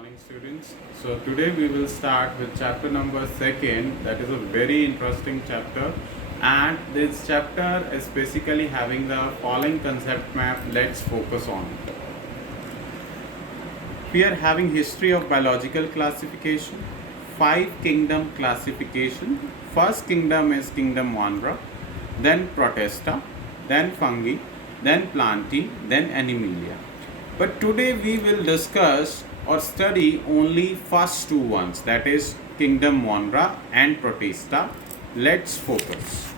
Morning students. So today we will start with chapter number 2nd. That is a very interesting chapter, and this chapter is basically having the following concept map. Let's focus on it. We are having history of biological classification, 5 kingdom classification. First kingdom is kingdom Monera, then Protista, then Fungi, then Plantae, then Animalia. But today we will discuss or study only first two ones, that is kingdom Monera and Protista. Let's focus.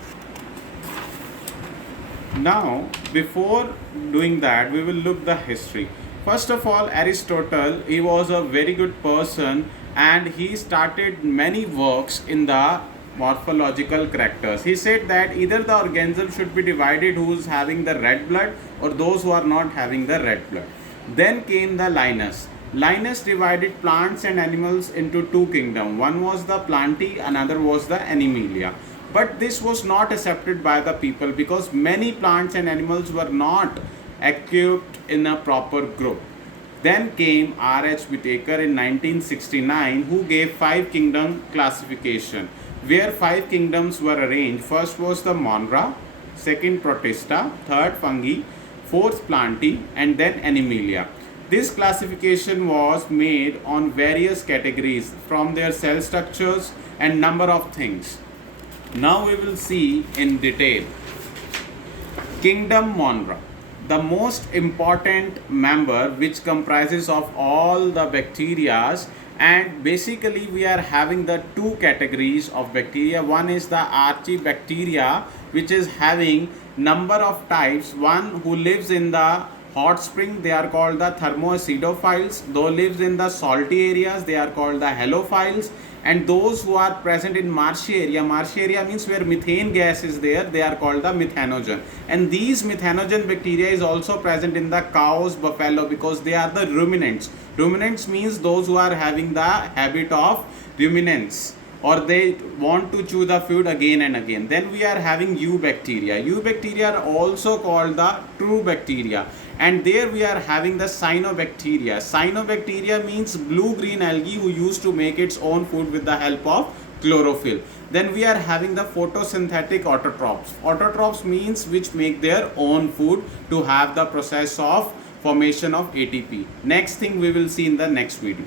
Now before doing that, we will look the history. First of all, Aristotle, he was a very good person and he started many works in the morphological characters. He said that either the organism should be divided who is having the red blood or those who are not having the red blood. Then came the Linus. Linus divided plants and animals into two kingdoms. One was the Plantae, another was the Animalia. But this was not accepted by the people because many plants and animals were not equipped in a proper group. Then came R.H. Whitaker in 1969, who gave 5 kingdom classification, where 5 kingdoms were arranged. First was the Monera, second Protista, third Fungi, fourth Plantae, and then Animalia. This classification was made on various categories from their cell structures and number of things. Now we will see in detail. Kingdom Monera, the most important member which comprises of all the bacteria, and basically we are having the two categories of bacteria. One is the Archaebacteria, which is having number of types. One who lives in the hot spring, they are called the thermoacidophiles. Those lives in the salty areas, they are called the halophiles. And those who are present in marshy area means where methane gas is there, they are called the methanogen. And these methanogen bacteria is also present in the cows, buffalo, because they are the ruminants. Ruminants means those who are having the habit of ruminants, or they want to chew the food again and again. Then we are having eubacteria. Eubacteria are also called the true bacteria. And there we are having the cyanobacteria. Cyanobacteria means blue-green algae who used to make its own food with the help of chlorophyll. Then we are having the photosynthetic autotrophs. Autotrophs means which make their own food to have the process of formation of ATP. Next thing we will see in the next video.